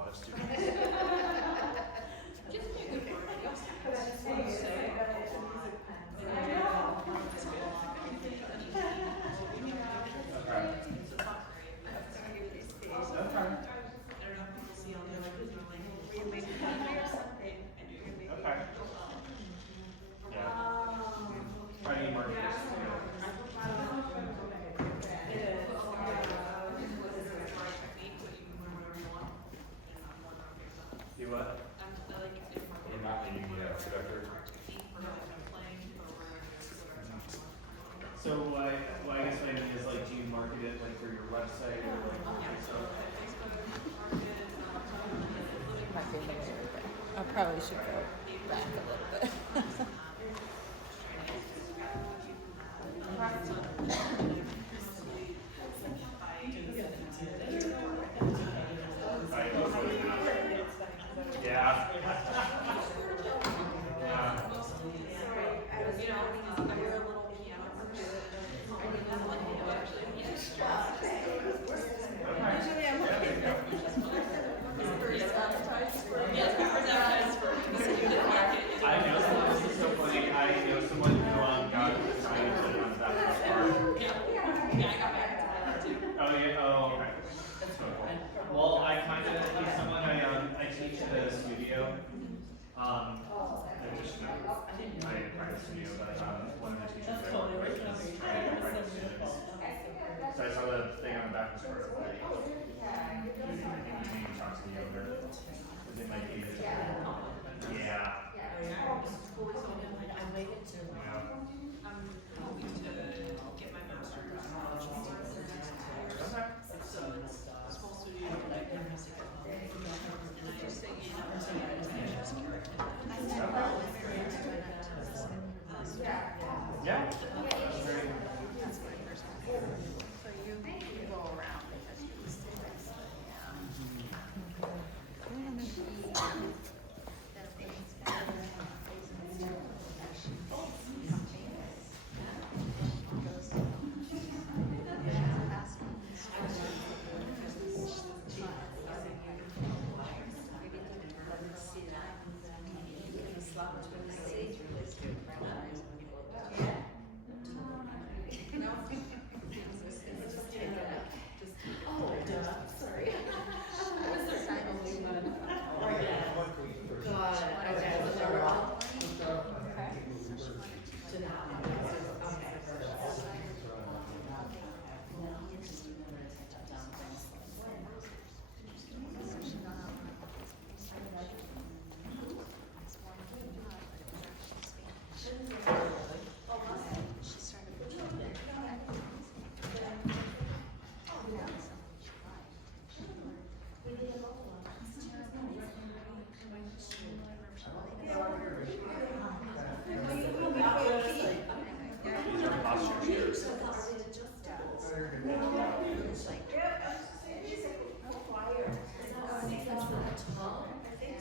lot of students. So I guess what I mean is, like, do you market it like for your website or like? My favorite area. I probably should go back a little bit. Yeah. So I saw the thing on the back of the square. It might be. Yeah. I'm waiting to. I'm hoping to get my master's. It's a small studio like music at home. And I just think Yeah. So you go around because you stay next to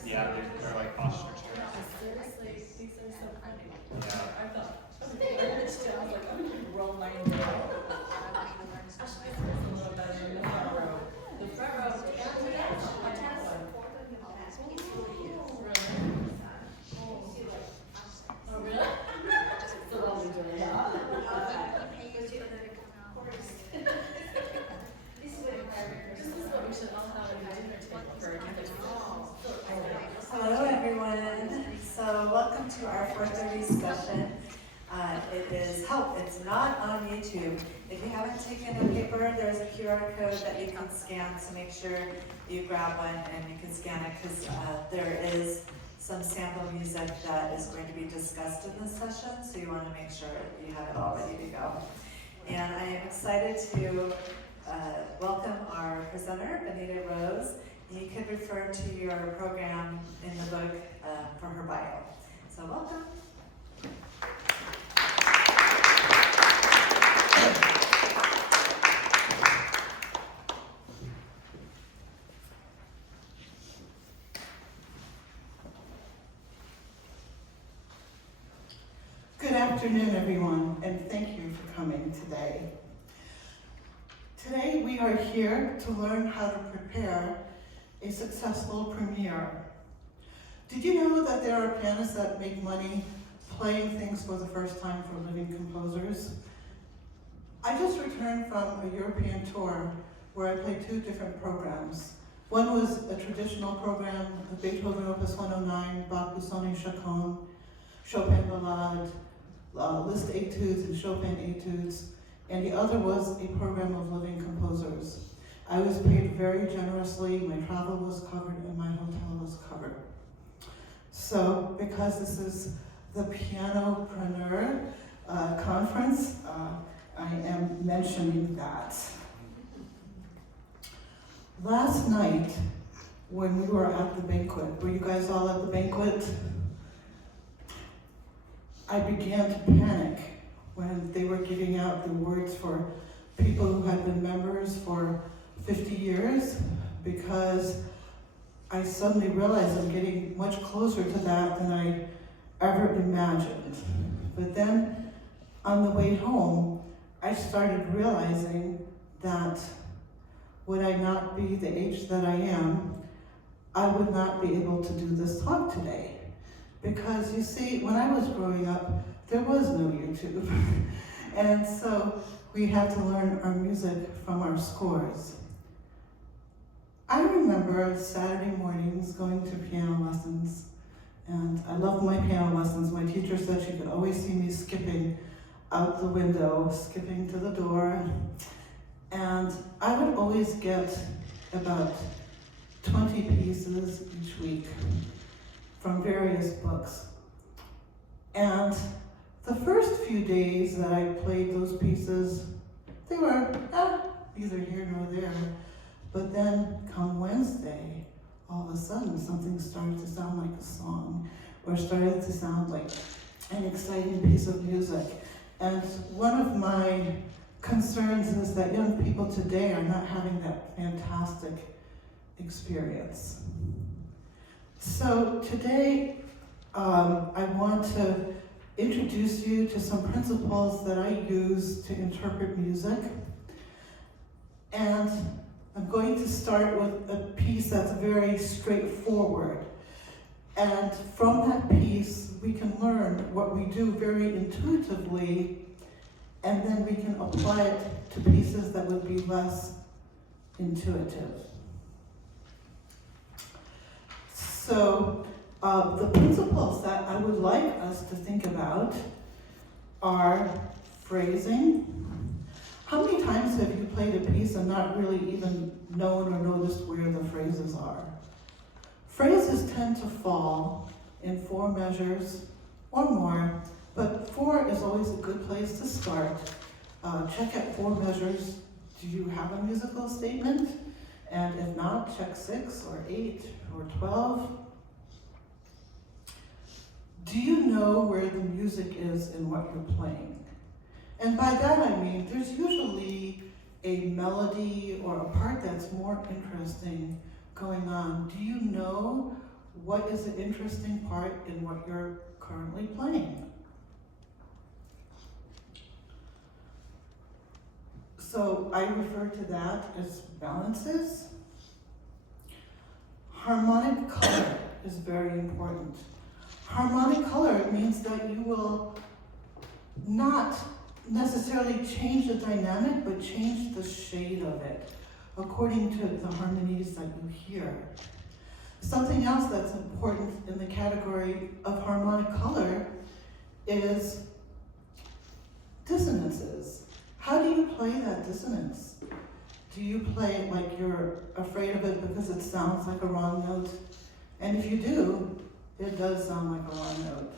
Yeah, they're like posture chairs. Yeah. I thought, roll my row. A little better than the front row. The front row. Oh, really? So what we doing? This is what we should all have at a dinner table for a dinner. Hello everyone. So welcome to our 4:30 session. It's not on YouTube. If you haven't taken a paper, there's a QR code that you can scan, so make sure you grab one and you can scan it because there is some sample music that is going to be discussed in this session, so you want to make sure you have it all ready to go. And I am excited to welcome our presenter, Benita Rose. You can refer to your program in the book for her bio. So welcome. Good afternoon, everyone, and thank you for coming today. Today we are here to learn how to prepare a successful premiere. Did you know that there are pianists that make money playing things for the first time for living composers? I just returned from a European tour where I played 2 different programs. One was a traditional program of Beethoven Opus 109, Bach Busoni Chaconne, Chopin Ballade, Liszt Etudes and Chopin Etudes, and the other was a program of living composers. I was paid very generously, my travel was covered, and my hotel was covered. So, because this is the Pianopreneur conference, I am mentioning that. Last night, when we were at the banquet, were you guys all at the banquet? I began to panic when they were giving out the awards for people who had been members for 50 years, because I suddenly realized I'm getting much closer to that than I ever imagined. But then, on the way home, I started realizing that would I not be the age that I am, I would not be able to do this talk today. Because you see, when I was growing up, there was no YouTube. And so we had to learn our music from our scores. I remember Saturday mornings going to piano lessons, and I loved my piano lessons. My teacher said she could always see me skipping out the window, skipping to the door, and I would always get about 20 pieces each week from various books. And the first few days that I played those pieces, they were neither here nor there. But then come Wednesday, all of a sudden something started to sound like a song, or started to sound like an exciting piece of music. And one of my concerns is that young people today are not having that fantastic experience. So today, I want to introduce you to some principles that I use to interpret music. And I'm going to start with a piece that's very straightforward. And from that piece, we can learn what we do very intuitively, and then we can apply it to pieces that would be less intuitive. So the principles that I would like us to think about are phrasing. How many times have you played a piece and not really even known or noticed where the phrases are? Phrases tend to fall in 4 measures or more, but 4 is always a good place to start. Check at 4 measures. Do you have a musical statement? And if not, check 6 or 8 or 12. Do you know where the music is in what you're playing? And by that I mean, there's usually a melody or a part that's more interesting going on. Do you know what is the interesting part in what you're currently playing? So I refer to that as balances. Harmonic color is very important. Harmonic color means that you will not necessarily change the dynamic, but change the shade of it according to the harmonies that you hear. Something else that's important in the category of harmonic color is dissonances. How do you play that dissonance? Do you play it like you're afraid of it because it sounds like a wrong note? And if you do, it does sound like a wrong note.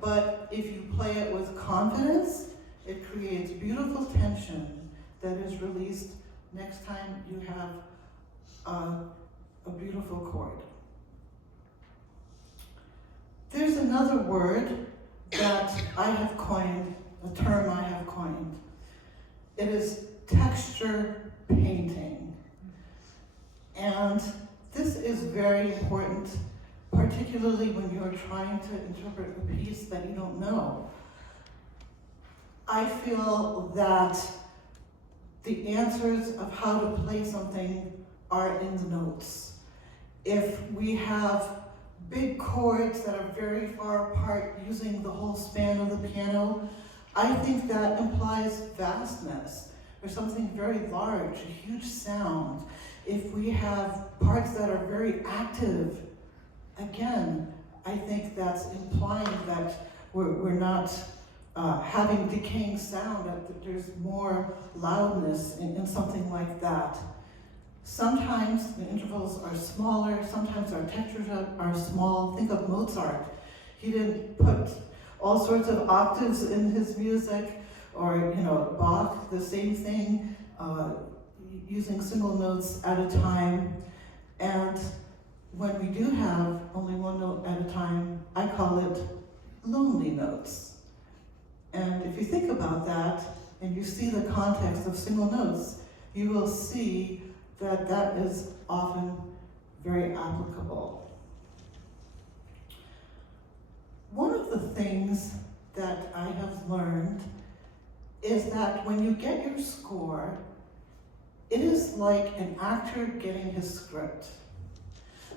But if you play it with confidence, it creates beautiful tension that is released next time you have a beautiful chord. There's another word that I have coined, a term I have coined. It is texture painting. And this is very important, particularly when you're trying to interpret a piece that you don't know. I feel that the answers of how to play something are in the notes. if we have big chords that are very far apart using the whole span of the piano, I think that implies vastness, or something very large, a huge sound. If we have parts that are very active, again, I think that's implying that we're not having decaying sound, that there's more loudness in something like that. Sometimes the intervals are smaller, sometimes our textures are small. Think of Mozart. He didn't put all sorts of octaves in his music, or Bach, the same thing, using single notes at a time. And when we do have only one note at a time, I call it lonely notes. And if you think about that, and you see the context of single notes, you will see that that is often very applicable. One of the things that I have learned is that when you get your score, it is like an actor getting his script.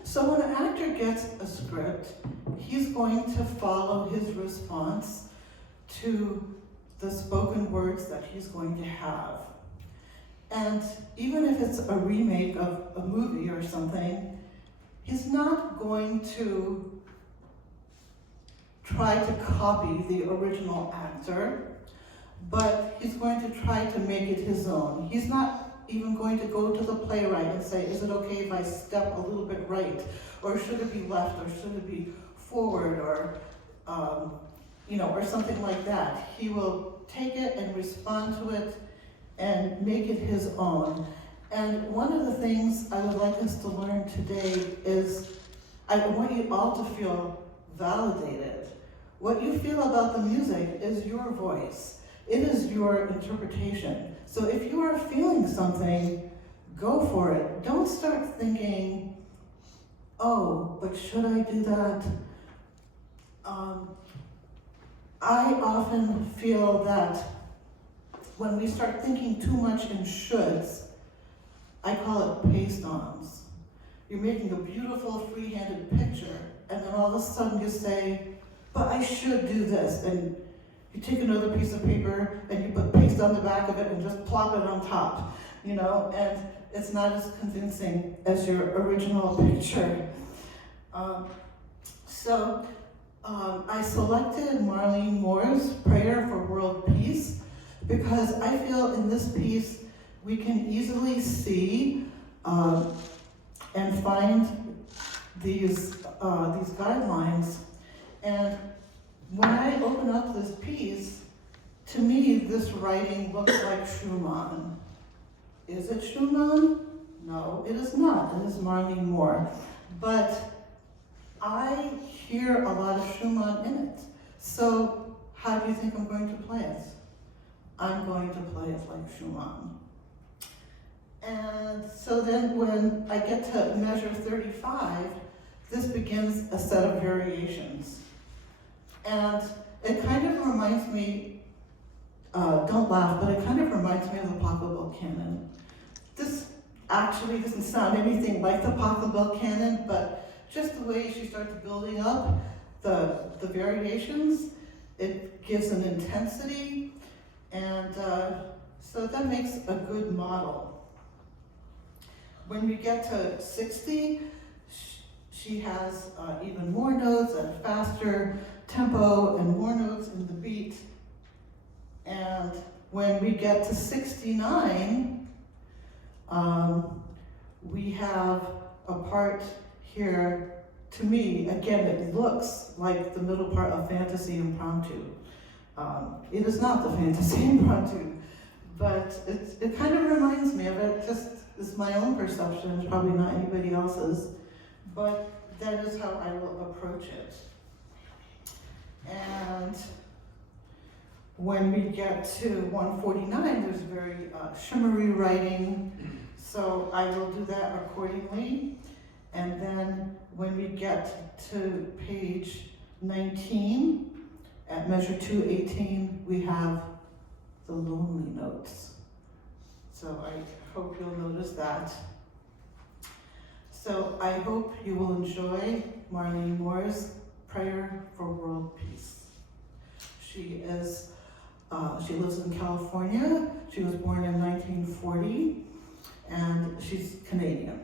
So when an actor gets a script, he's going to follow his response to the spoken words that he's going to have. And even if it's a remake of a movie or something, he's not going to try to copy the original actor, but he's going to try to make it his own. He's not even going to go to the playwright and say, is it okay if I step a little bit right? Or should it be left, or should it be forward, or or something like that. He will take it and respond to it and make it his own. And one of the things I would like us to learn today is, I want you all to feel validated. What you feel about the music is your voice. It is your interpretation. So if you are feeling something, go for it. Don't start thinking, oh, but should I do that? I often feel that when we start thinking too much in shoulds, I call it paste-ons. You're making a beautiful free-handed picture, and then all of a sudden you say, but I should do this, and you take another piece of paper and you put paste on the back of it and just plop it on top, and it's not as convincing as your original picture. I selected Marlene Moore's Prayer for World Peace because I feel in this piece we can easily see and find these guidelines. And when I open up this piece, to me this writing looks like Schumann. Is it Schumann? No, it is not. It is Marlene Moore. But I hear a lot of Schumann in it. So how do you think I'm going to play it? I'm going to play it like Schumann. And so then when I get to measure 35, this begins a set of variations. And it kind of reminds me, don't laugh, but it kind of reminds me of the Pachelbel canon. This actually doesn't sound anything like the Pachelbel canon, but just the way she starts building up the variations, it gives an intensity, and so that makes a good model. When we get to 60, she has even more notes and a faster tempo and more notes in the beat. And when we get to 69, we have a part here, to me, again, it looks like the middle part of Fantasy Impromptu. It is not the Fantasy Impromptu, but it kind of reminds me of it. Just it's my own perception, it's probably not anybody else's, but that is how I will approach it. And when we get to 149, there's very shimmery writing, so I will do that accordingly. And then when we get to page 19, at measure 218, we have the lonely notes. So I hope you'll notice that. So I hope you will enjoy Marlene Moore's Prayer for World Peace. She lives in California. She was born in 1940, and she's Canadian.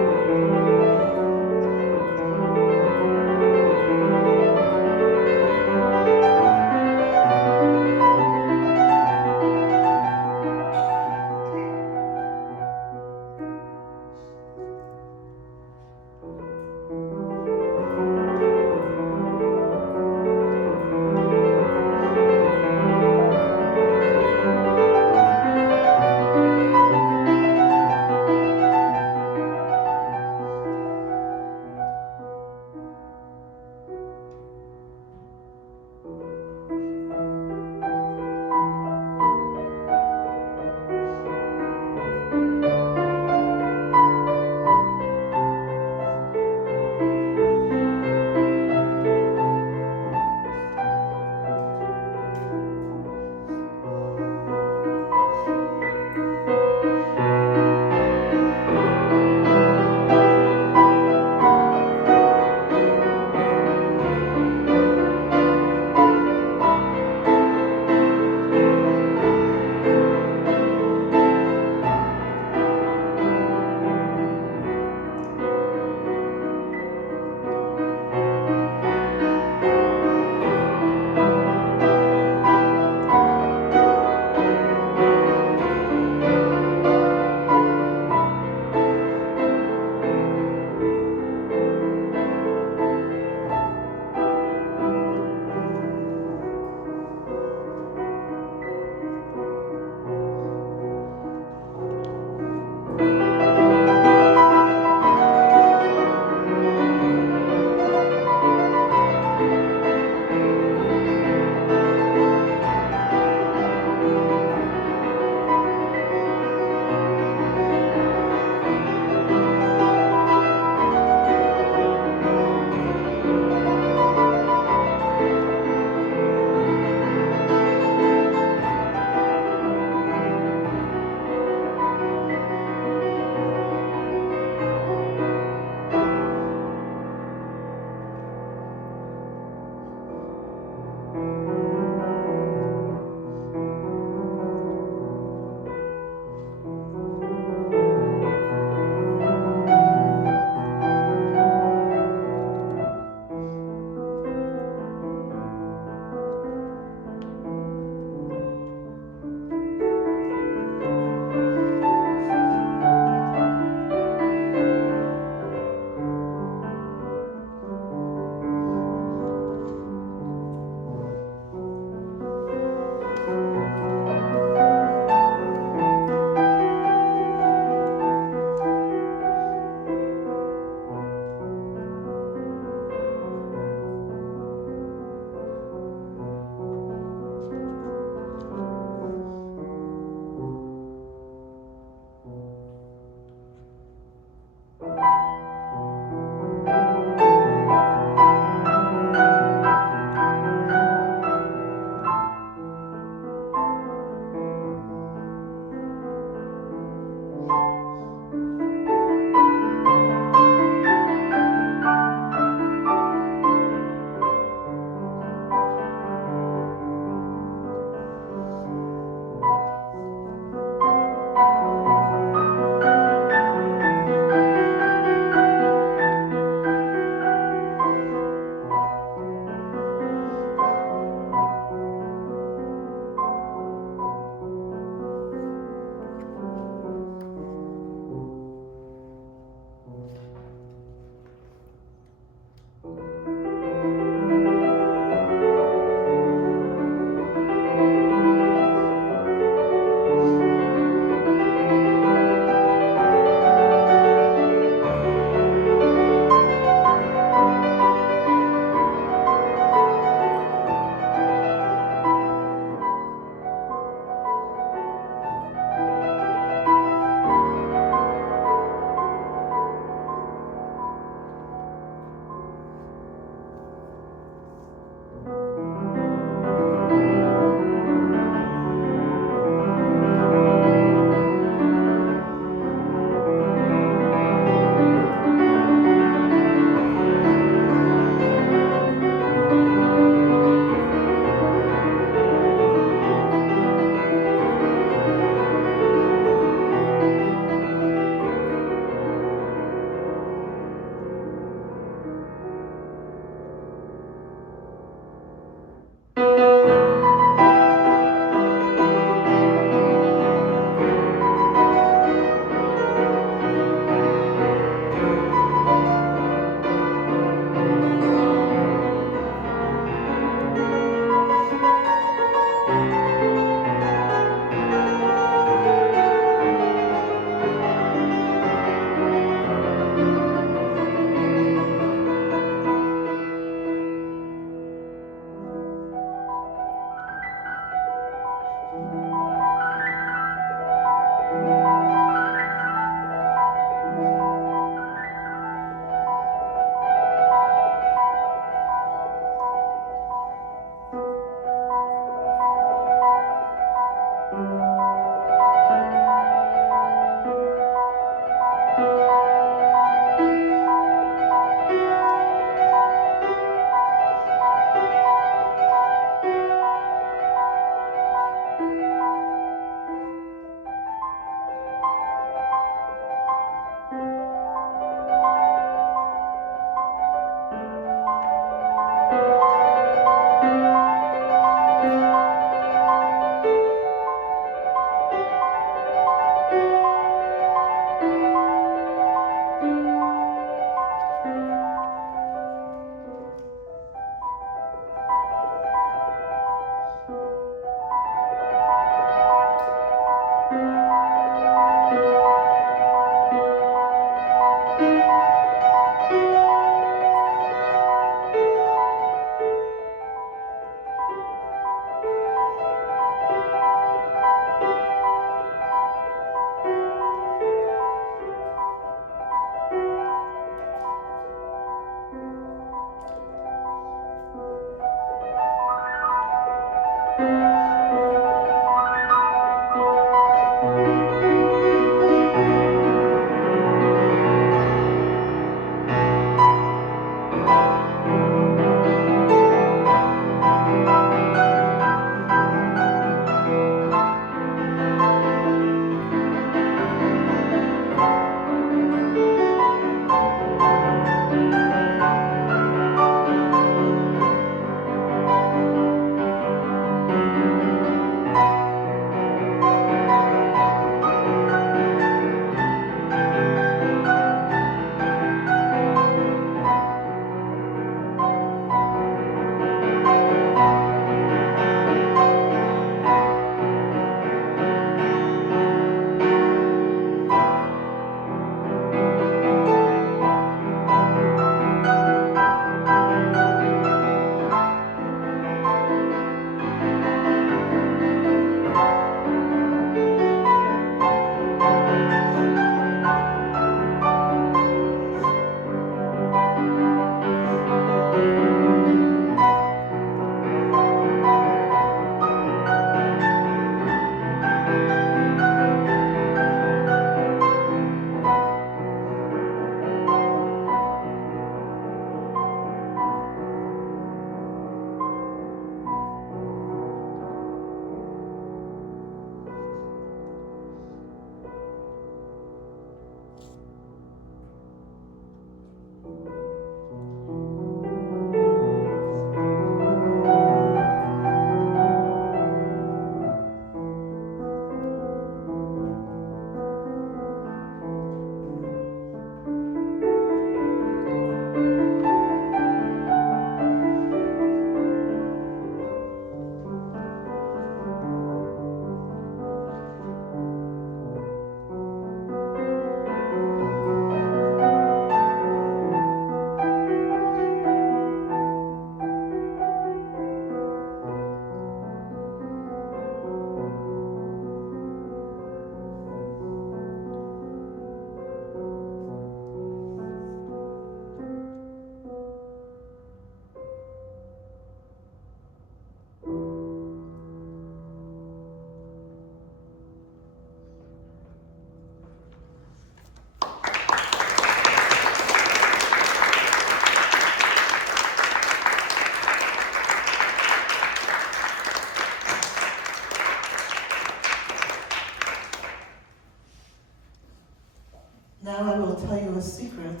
Now I will tell you a secret.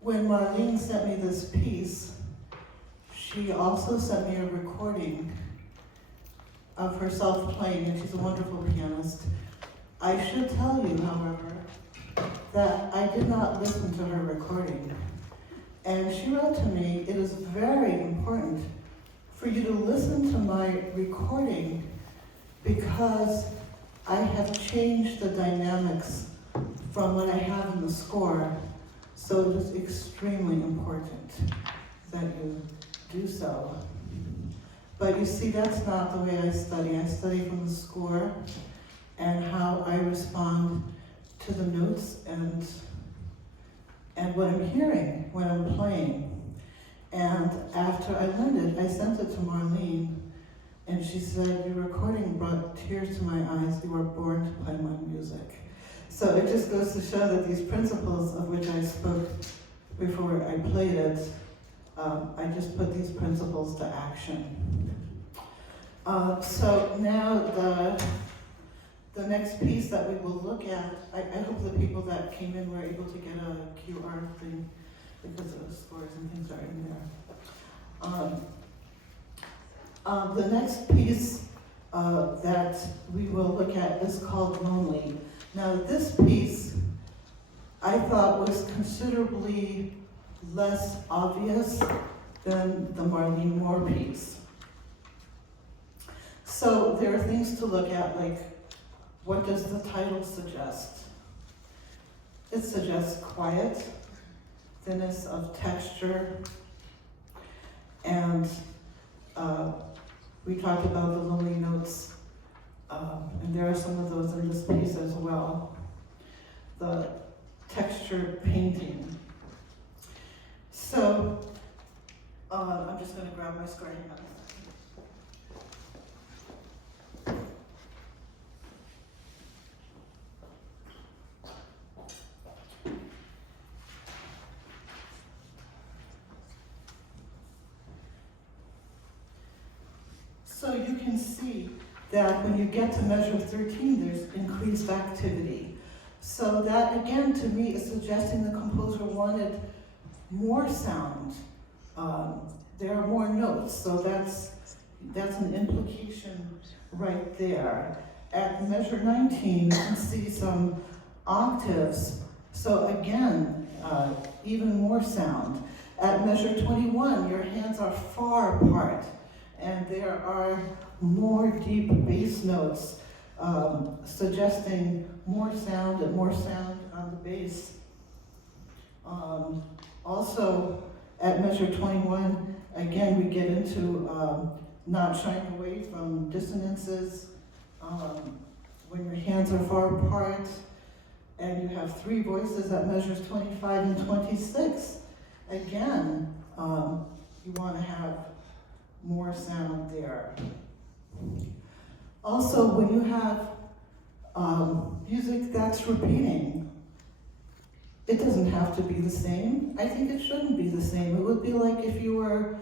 When Marlene sent me this piece, she also sent me a recording of herself playing, and she's a wonderful pianist. I should tell you, however, that I did not listen to her recording. And she wrote to me, it is very important for you to listen to my recording because I have changed the dynamics from what I have in the score. So it is extremely important that you do so. But you see, that's not the way I study. I study from the score and how I respond to the notes and what I'm hearing when I'm playing. And after I learned it, I sent it to Marlene, and she said, "Your recording brought tears to my eyes. You were born to play my music." So it just goes to show that these principles of which I spoke before I played it, I just put these principles to action. So now the next piece that we will look at, I hope the people that came in were able to get a QR thing because the scores and things are in there. The next piece that we will look at is called Lonely. Now this piece I thought was considerably less obvious than the Marlene Moore piece. So there are things to look at, like, what does the title suggest? It suggests quiet, thinness of texture, and we talked about the lonely notes, and there are some of those in this piece as well. The texture painting. So, I'm just going to grab my score. Hang on. So you can see that when you get to measure 13, there's increased activity. So that, again, to me, is suggesting the composer wanted more sound. There are more notes, so that's an implication right there. At measure 19, you can see some octaves. So again, even more sound. At measure 21, your hands are far apart, and there are more deep bass notes, suggesting more sound and more sound on the bass. Also, at measure 21, again, we get into not shying away from dissonances. When your hands are far apart, and you have three voices at measures 25 and 26, again, you want to have more sound there. Also, when you have music that's repeating, it doesn't have to be the same. I think it shouldn't be the same. It would be like if you were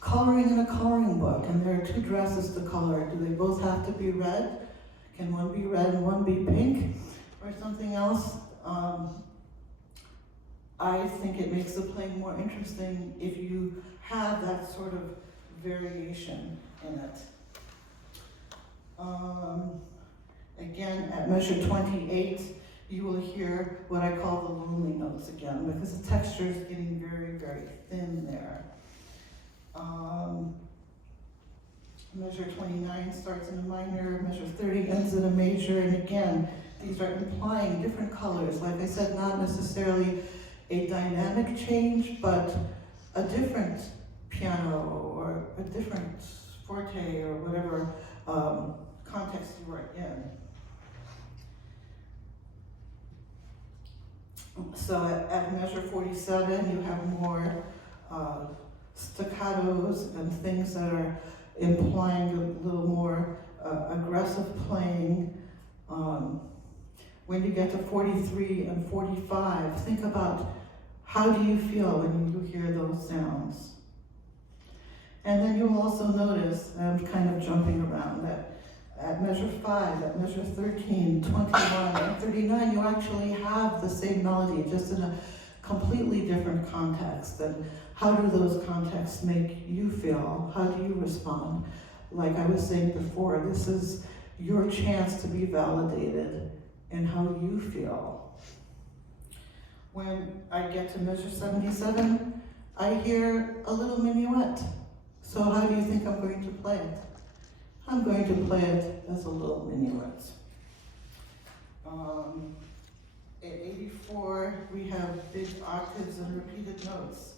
coloring in a coloring book and there are two dresses to color. Do they both have to be red? Can one be red and one be pink or something else? I think it makes the playing more interesting if you have that sort of variation in it. Again, at measure 28, you will hear what I call the lonely notes again, because the texture is getting very, very thin there. Measure 29 starts in a minor, measure 30 ends in a major, and again, these are implying different colors. Like I said, not necessarily a dynamic change, but a different piano or a different forte or whatever context you are in. So at measure 47, you have more staccatos and things that are implying a little more aggressive playing. When you get to 43 and 45, think about how do you feel when you hear those sounds. And then you'll also notice, and I'm kind of jumping around, that at measure 5, at measure 13, 21, and 39, you actually have the same melody, just in a completely different context. And how do those contexts make you feel? How do you respond? Like I was saying before, this is your chance to be validated in how you feel. When I get to measure 77, I hear a little minuet. So how do you think I'm going to play it? I'm going to play it as a little minuet. At 84, we have big octaves and repeated notes.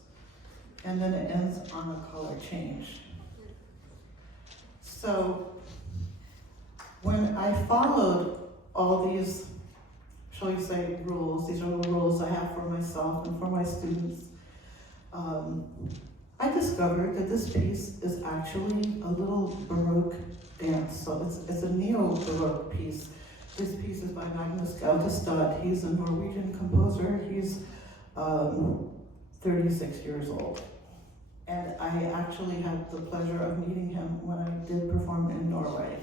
And then it ends on a color change. So when I followed all these, shall we say, rules, these are the rules I have for myself and for my students, I discovered that this piece is actually a little Baroque So it's a neo-Baroque piece. This piece is by Magnus Gautestad. He's a Norwegian composer. He's 36 years old. And I actually had the pleasure of meeting him when I did perform in Norway.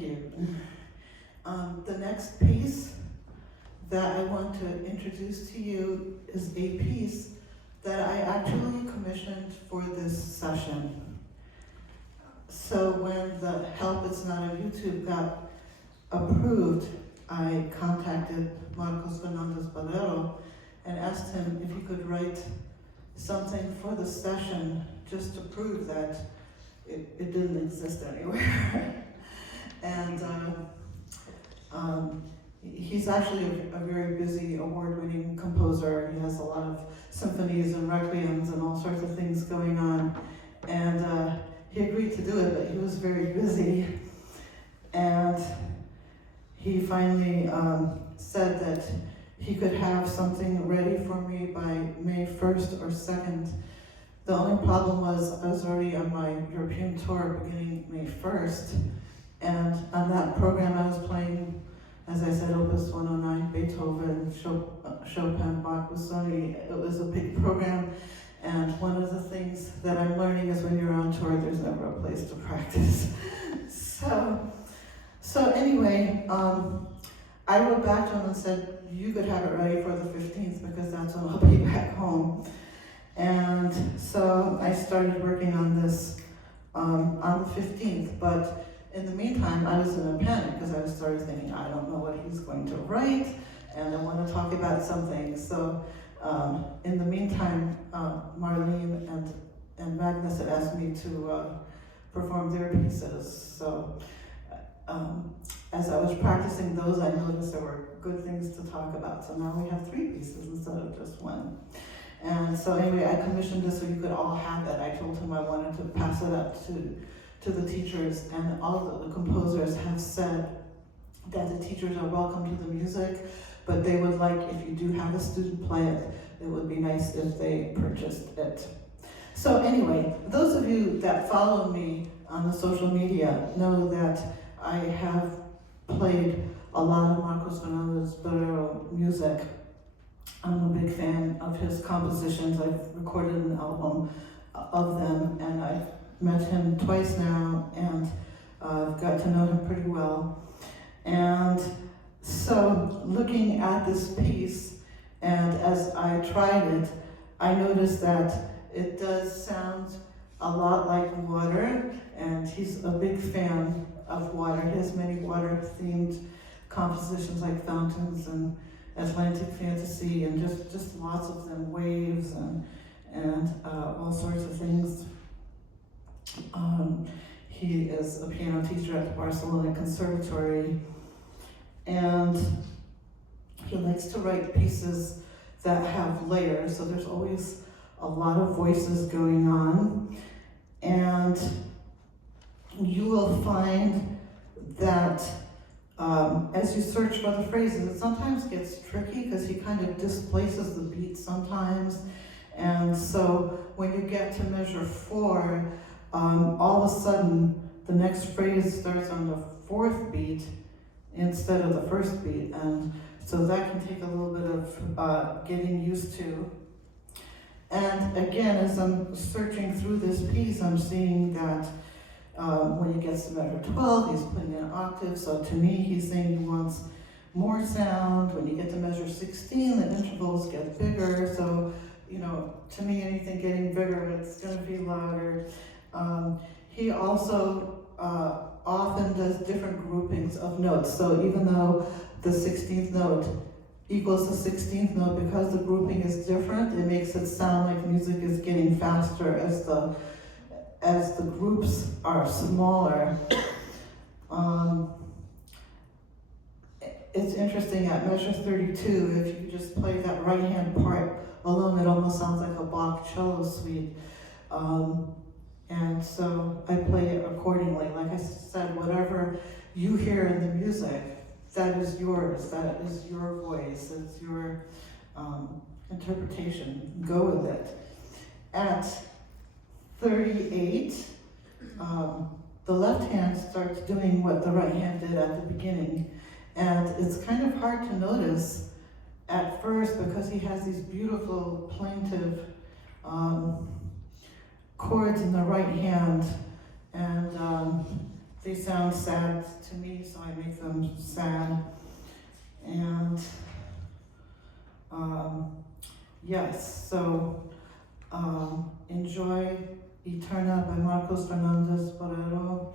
Thank you. The next piece that I want to introduce to you is a piece that I actually commissioned for this session. So when the Help It's Not on YouTube got approved, I contacted Marcos Fernández-Barrero and asked him if he could write something for the session just to prove that it didn't exist anywhere. And he's actually a very busy, award-winning composer. He has a lot of symphonies and requiems and all sorts of things going on. And he agreed to do it, but he was very busy. And he finally said that he could have something ready for me by May 1st or 2nd. The only problem was I was already on my European tour beginning May 1st. And on that program I was playing, as I said, Opus 109, Beethoven, Chopin, Bach, Busoni. It was a big program. And one of the things that I'm learning is when you're on tour, there's never a place to practice. So anyway, I wrote back to him and said, you could have it ready for the 15th because that's when I'll be back home. And so I started working on this on the 15th, but in the meantime, I was in a panic because I started thinking, I don't know what he's going to write, and I want to talk about something. So in the meantime, Marlene and Magnus had asked me to perform their pieces. So as I was practicing those, I noticed there were good things to talk about. So now we have 3 pieces instead of just one. And so anyway, I commissioned this so you could all have it. I told him I wanted to pass it up to the teachers, and all of the composers have said that the teachers are welcome to the music, but they would like, if you do have a student play it, it would be nice if they purchased it. So anyway, those of you that follow me on the social media know that I have played a lot of Marcos Fernández-Barrero music. I'm a big fan of his compositions. I've recorded an album of them, and I've met him twice now, and I've got to know him pretty well. And so looking at this piece, and as I tried it, I noticed that it does sound a lot like water, and he's a big fan of water. He has many water-themed compositions like Fountains and Atlantic Fantasy, and just lots of them, waves and all sorts of things. He is a piano teacher at the Barcelona Conservatory, and he likes to write pieces that have layers, so there's always a lot of voices going on. And you will find that as you search for the phrases, it sometimes gets tricky because he kind of displaces the beat sometimes. And so when you get to measure 4, all of a sudden the next phrase starts on the 4th beat instead of the 1st beat. And so that can take a little bit of getting used to. And again, as I'm searching through this piece, I'm seeing that when he gets to measure 12, he's putting in an octave. So to me, he's saying he wants more sound. When you get to measure 16, the intervals get bigger. So, you know, to me, anything getting bigger, it's going to be louder. He also often does different groupings of notes. So even though the 16th note equals the 16th note, because the grouping is different, it makes it sound like music is getting faster as the groups are smaller. It's interesting, at measure 32, if you just play that right hand part alone, it almost sounds like a Bach cello suite. And so I play it accordingly. Like I said, whatever you hear in the music, that is yours, that is your voice, it's your interpretation. Go with it. At 38, the left hand starts doing what the right hand did at the beginning. And it's kind of hard to notice at first because he has these beautiful plaintive chords in the right hand. And they sound sad to me, so I make them sad. And yes, so enjoy Eterna by Marcos Fernández-Barrero,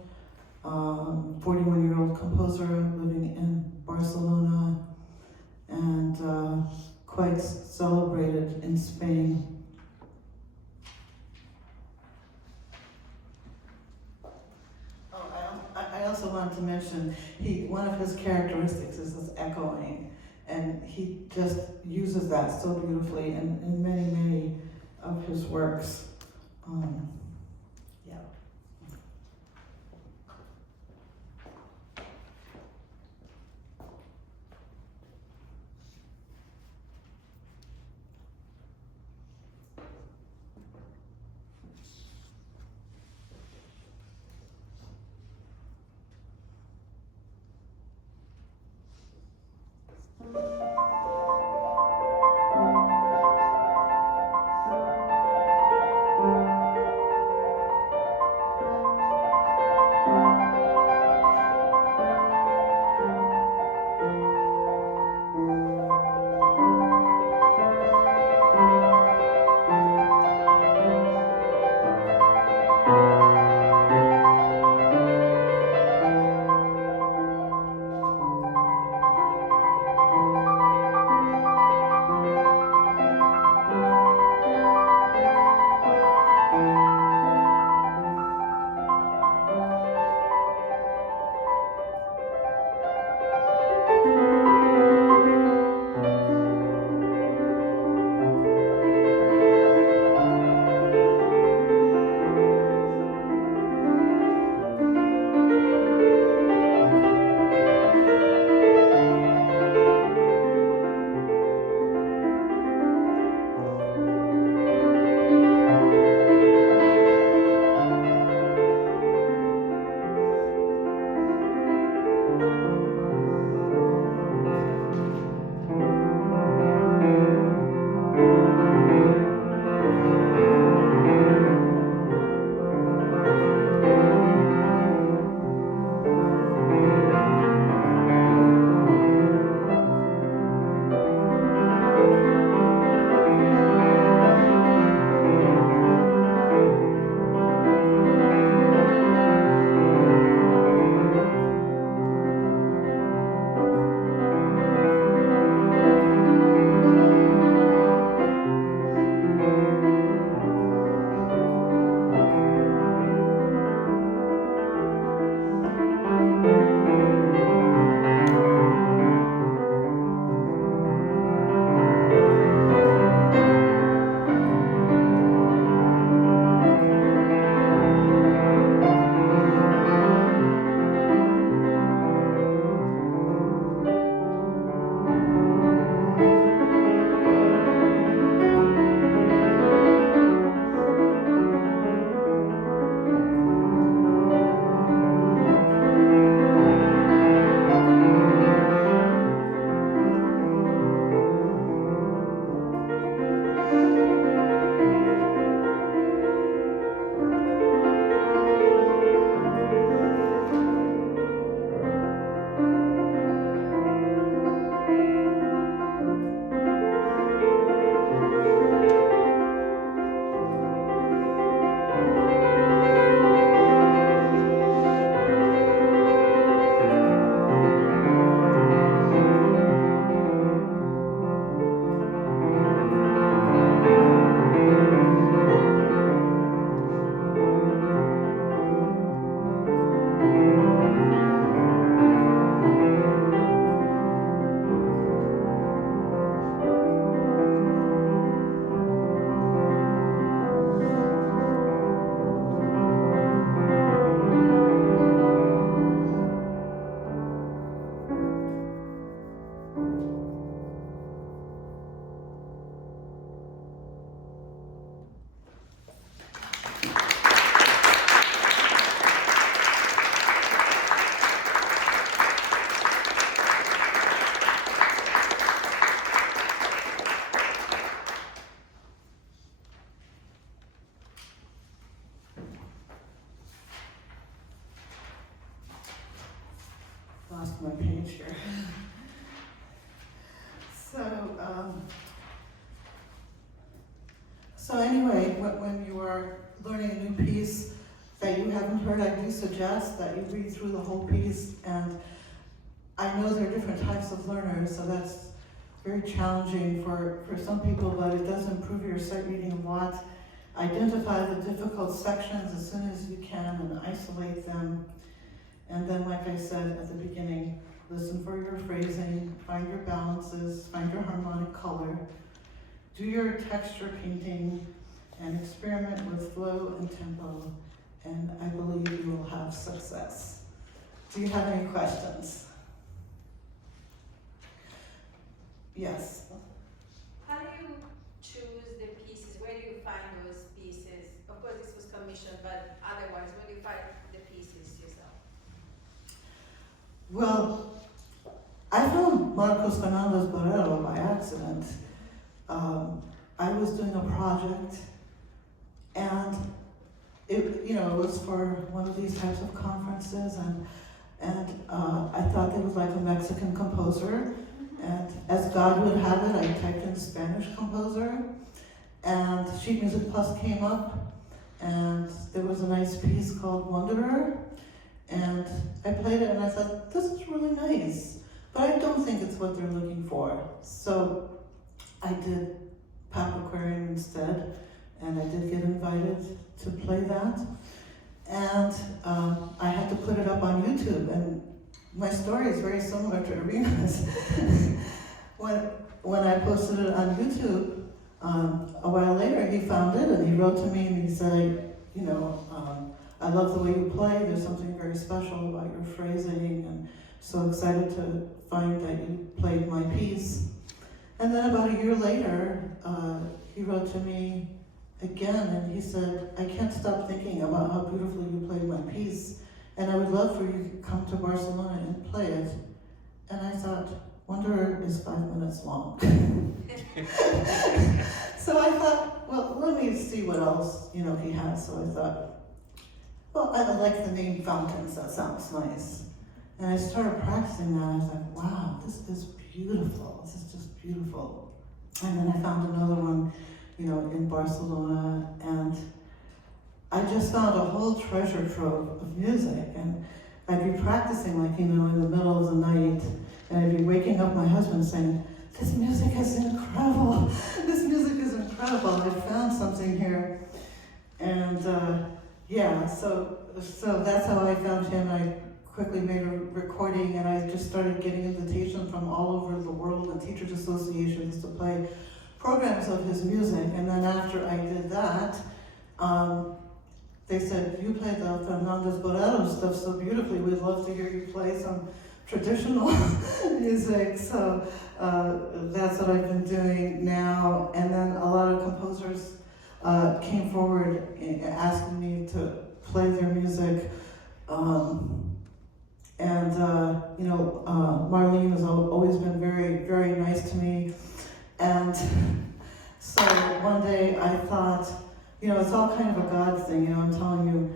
41-year-old composer living in Barcelona and quite celebrated in Spain. I also wanted to mention, one of his characteristics is this echoing, and he just uses that so beautifully in many, many of his works. Yeah. So anyway, when you are learning a new piece that you haven't heard, I do suggest that you read through the whole piece. And I know there are different types of learners, so that's very challenging for some people, but it does improve your sight reading a lot. Identify the difficult sections as soon as you can and isolate them. And then, like I said at the beginning, listen for your phrasing, find your balances, find your harmonic color, do your texture painting, and experiment with flow and tempo, and I believe you will have success. Do you have any questions? Yes? How do you choose the pieces? Where do you find those pieces? Of course, this was commissioned, but otherwise, where do you find the pieces yourself? Well, I found Marcos Fernández-Barrero by accident. I was doing a project, and it was for one of these types of conferences, and I thought they was like a Mexican composer, and as God would have it, I typed in Spanish composer, and Sheet Music Plus came up, and there was a nice piece called Wanderer, and I played it, and I thought, this is really nice, but I don't think it's what they're looking for. So I did Aquarium instead, and I did get invited to play that. And I had to put it up on YouTube, and my story is very similar to Irina's. when I posted it on YouTube, a while later he found it and he wrote to me and he said, I love the way you play, there's something very special about your phrasing, and so excited to find that you played my piece. And then about a year later, he wrote to me again and he said, I can't stop thinking about how beautifully you played my piece, and I would love for you to come to Barcelona and play it. And I thought, Wanderer is 5 minutes long. So I thought, well, let me see what else, he has. So I thought, well, I like the name Fountains, that sounds nice. And I started practicing that, I was like, wow, this is beautiful, this is just beautiful. And then I found another one, in Barcelona, and I just found a whole treasure trove of music, and I'd be practicing in the middle of the night, and I'd be waking up my husband saying, this music is incredible, this music is incredible, I found something here. And so that's how I found him. I quickly made a recording, and I just started getting invitations from all over the world and teachers associations to play programs of his music. And then after I did that, they said, you play the Fernández-Barrero stuff so beautifully, we'd love to hear you play some traditional music. So that's what I've been doing now. And then a lot of composers came forward asking me to play their music. Marlene has always been very, very nice to me. And so one day I thought, it's all kind of a God thing, I'm telling you.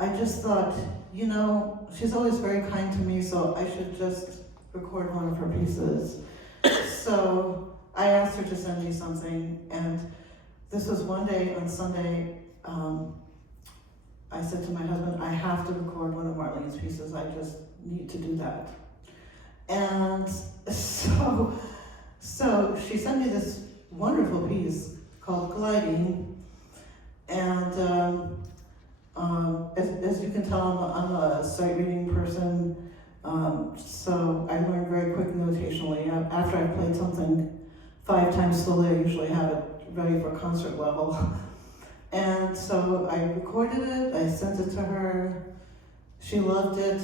I just thought, she's always very kind to me, so I should just record one of her pieces. So I asked her to send me something, and this was one day on Sunday. I said to my husband, I have to record one of Marlene's pieces, I just need to do that. And so she sent me this wonderful piece called Gliding, and as you can tell, I'm a sight reading person, so I learn very quick notationally. After I've played something 5 times slowly, I usually have it ready for concert level. And so I recorded it, I sent it to her, she loved it,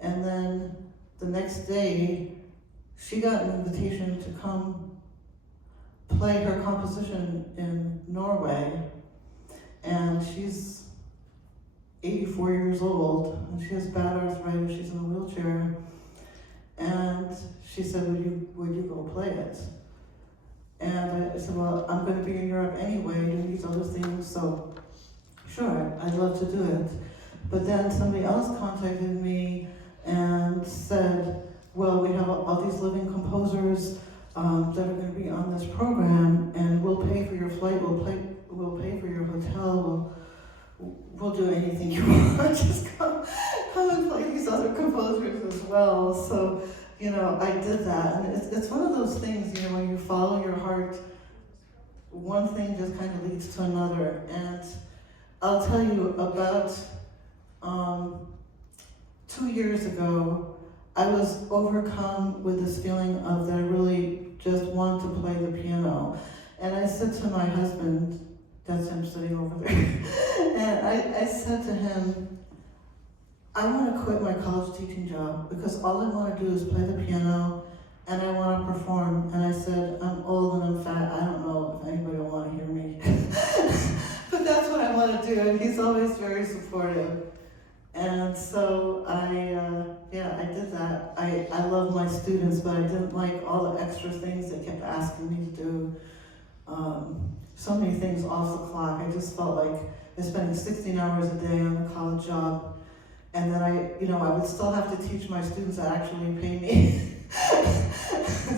and then the next day, she got an invitation to come play her composition in Norway, and she's 84 years old, and she has bad arthritis, she's in a wheelchair, and she said, would you go play it? And I said, well, I'm going to be in Europe anyway, doing these other things, so sure, I'd love to do it. But then somebody else contacted me and said, well, we have all these living composers, that are going to be on this program, and we'll pay for your flight, we'll pay for your hotel, we'll do anything you want. Just come and play these other composers as well. So, you know, I did that, and it's one of those things, you know, when you follow your heart, one thing just kind of leads to another. And I'll tell you about 2 years ago, I was overcome with this feeling of that I really just want to play the piano. And I said to my husband, that's him sitting over there, and I said to him, I want to quit my college teaching job because all I want to do is play the piano and I want to perform. And I said, I'm old and I'm fat, I don't know if anybody will want to hear me. But that's what I want to do, and he's always very supportive. And so I did that. I love my students, but I didn't like all the extra things they kept asking me to do. So many things off the clock. I just felt like I was spending 16 hours a day on the college job, and then I would still have to teach my students that actually pay me.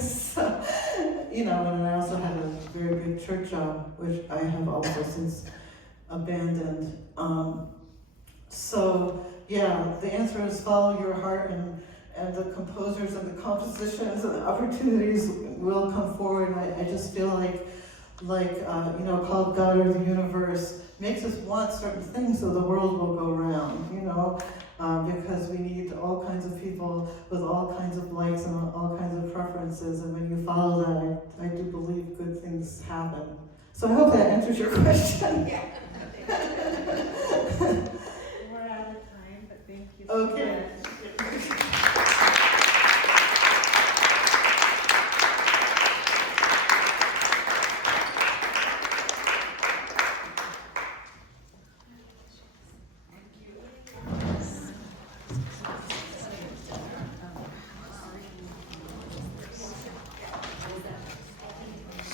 So, you know, and I also had a very big church job, which I have also since abandoned. So yeah, the answer is follow your heart, and the composers and the compositions and the opportunities will come forward. I just feel like you know, called God or the universe makes us want certain things so the world will go round, you know, because we need all kinds of people with all kinds of likes and all kinds of preferences, and when you follow that, I do believe good things happen. So I hope that answers your question. Yeah. We're out of time, but thank you so Okay. much.